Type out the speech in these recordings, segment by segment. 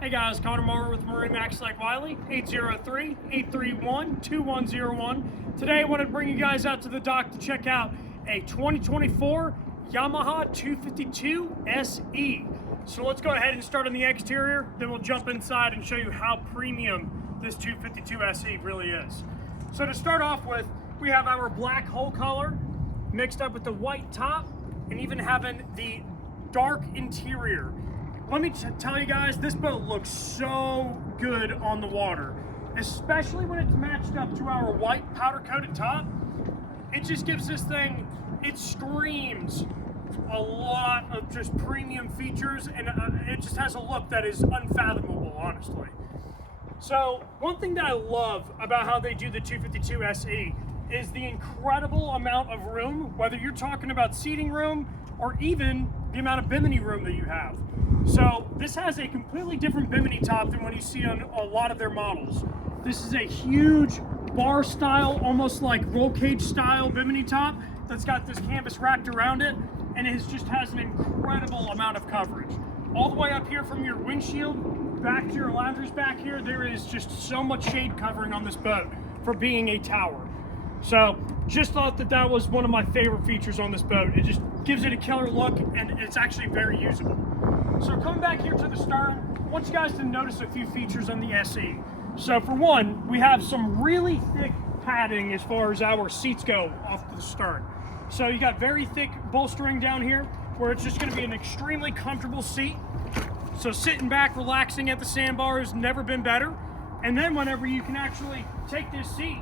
Hey guys, Connor Moore with MarineMax Lake Wylie, 803-831-2101. Today I wanted to bring you guys out to the dock to check out a 2024 Yamaha 252SE. So let's go ahead and start on the exterior, then we'll jump inside and show you how premium this 252SE really is. So to start off with, we have our black hull color mixed up with the white top and even having the dark interior. Let me tell you guys, this boat looks so good on the water, especially when it's matched up to our white powder coated top. It just gives this thing, it screams a lot of just premium features, and it just has a look that is unfathomable, honestly. So one thing that I love about how they do the 252SE is the incredible amount of room, whether you're talking about seating room or even the amount of bimini room that you have. So this has a completely different bimini top than what you see on a lot of their models. This is a huge bar style, almost like roll cage style bimini top that's got this canvas wrapped around it, and it just has an incredible amount of coverage. All the way up here from your windshield back to your loungers back here, there is just so much shade covering on this boat for being a tower. So just thought that that was one of my favorite features on this boat. It just gives it a killer look, and it's actually very usable. So coming back here to the stern, I want you guys to notice a few features on the SE. So for one, we have some really thick padding as far as our seats go off to the stern. So you got very thick bolstering down here where it's just going to be an extremely comfortable seat. So sitting back, relaxing at the sandbar has never been better. And then whenever you can actually take this seat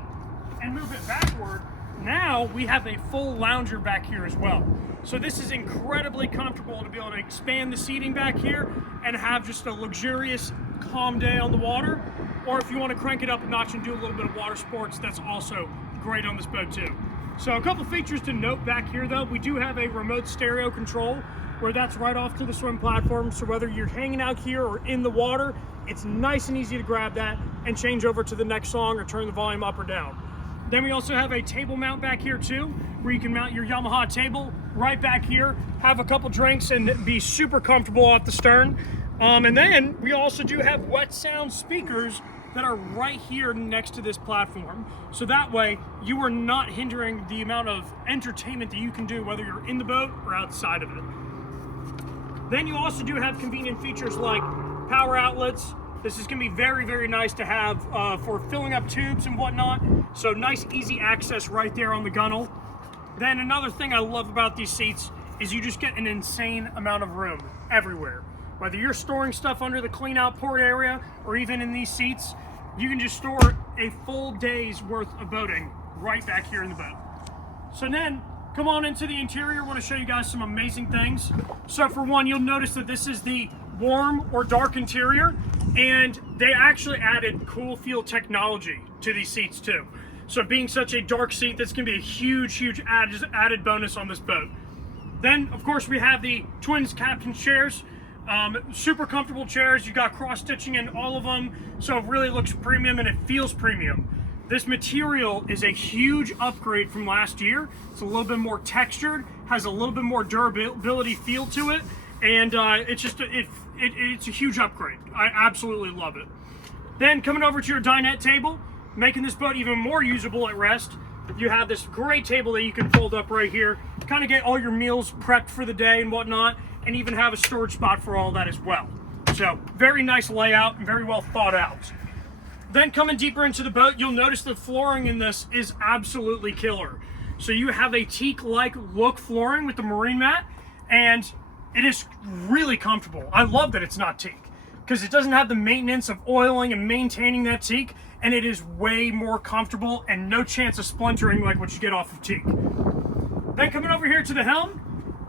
and move it backward, now we have a full lounger back here as well. So this is incredibly comfortable to be able to expand the seating back here and have just a luxurious, calm day on the water. Or if you want to crank it up a notch and do a little bit of water sports, that's also great on this boat too. So a couple features to note back here though, we do have a remote stereo control where that's right off to the swim platform. So whether you're hanging out here or in the water, it's nice and easy to grab that and change over to the next song or turn the volume up or down. Then we also have a table mount back here too, where you can mount your Yamaha table right back here, have a couple drinks and be super comfortable off the stern. And then we also do have wet sound speakers that are right here next to this platform. So that way you are not hindering the amount of entertainment that you can do, whether you're in the boat or outside of it. Then you also do have convenient features like power outlets. This is going to be very, very nice to have for filling up tubes and whatnot. So nice, easy access right there on the gunnel. Then another thing I love about these seats is you just get an insane amount of room everywhere. Whether you're storing stuff under the clean out port area or even in these seats, you can just store a full day's worth of boating right back here in the boat. So then, come on into the interior. I want to show you guys some amazing things. So for one, you'll notice that this is the warm or dark interior, and they actually added cool feel technology to these seats too. So being such a dark seat, that's going to be a huge added bonus on this boat. Then of course we have the twins captain chairs. Super comfortable chairs. You got cross stitching in all of them, so it really looks premium and it feels premium. This material is a huge upgrade from last year. It's a little bit more textured, has a little bit more durability feel to it, and it's just it's a huge upgrade. I absolutely love it. Then coming over to your dinette table, making this boat even more usable at rest, you have this great table that you can fold up right here, kind of get all your meals prepped for the day and whatnot, and even have a storage spot for all that as well. So very nice layout and very well thought out. Then coming deeper into the boat, you'll notice the flooring in this is absolutely killer. So you have a teak-like look flooring with the marine mat, and it is really comfortable. I love that it's not teak, because it doesn't have the maintenance of oiling and maintaining that teak, and it is way more comfortable and no chance of splintering like what you get off of teak. Then coming over here to the helm,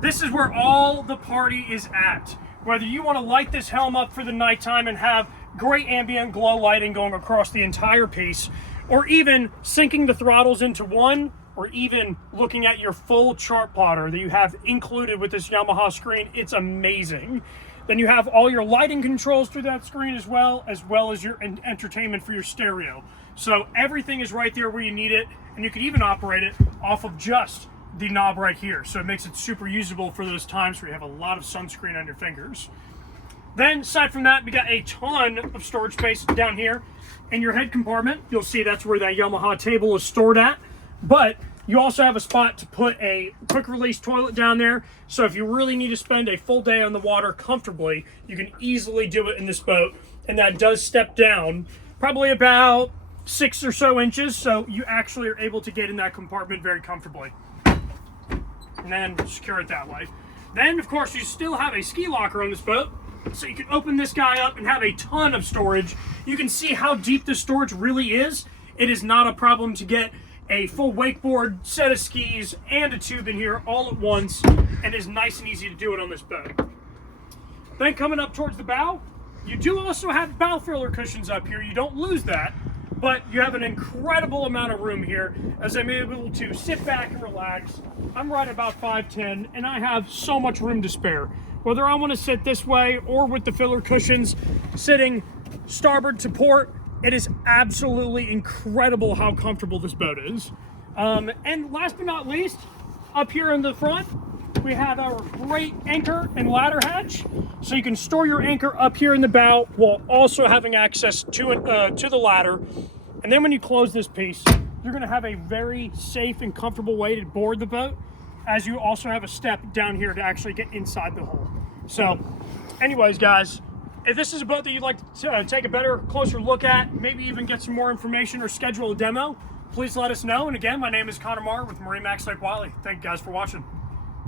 this is where all the party is at. Whether you want to light this helm up for the nighttime and have great ambient glow lighting going across the entire piece, or even syncing the throttles into one, or even looking at your full chart plotter that you have included with this Yamaha screen, it's amazing. Then you have all your lighting controls through that screen as well as your entertainment for your stereo. So everything is right there where you need it, and you can even operate it off of just the knob right here. So it makes it super usable for those times where you have a lot of sunscreen on your fingers. Then aside from that, we got a ton of storage space down here. In your head compartment, you'll see that's where that Yamaha table is stored at. But you also have a spot to put a quick release toilet down there. So if you really need to spend a full day on the water comfortably, you can easily do it in this boat. And that does step down probably about 6 or so inches. So you actually are able to get in that compartment very comfortably. And then secure it that way. Then, of course, you still have a ski locker on this boat. So you can open this guy up and have a ton of storage. You can see how deep this storage really is. It is not a problem to get a full wakeboard, set of skis, and a tube in here all at once, and it's nice and easy to do it on this boat. Then coming up towards the bow, you do also have bow filler cushions up here. You don't lose that, but you have an incredible amount of room here as I'm able to sit back and relax. I'm right about 5'10", and I have so much room to spare. Whether I want to sit this way or with the filler cushions, sitting starboard to port, it is absolutely incredible how comfortable this boat is. And last but not least, up here in the front, we have our great anchor and ladder hatch. So you can store your anchor up here in the bow while also having access to the ladder. And then when you close this piece, you're going to have a very safe and comfortable way to board the boat, as you also have a step down here to actually get inside the hull. So anyways, guys, if this is a boat that you'd like to take a better, closer look at, maybe even get some more information or schedule a demo, please let us know. And again, my name is Connor Marr with MarineMax Lake Wylie. Thank you guys for watching.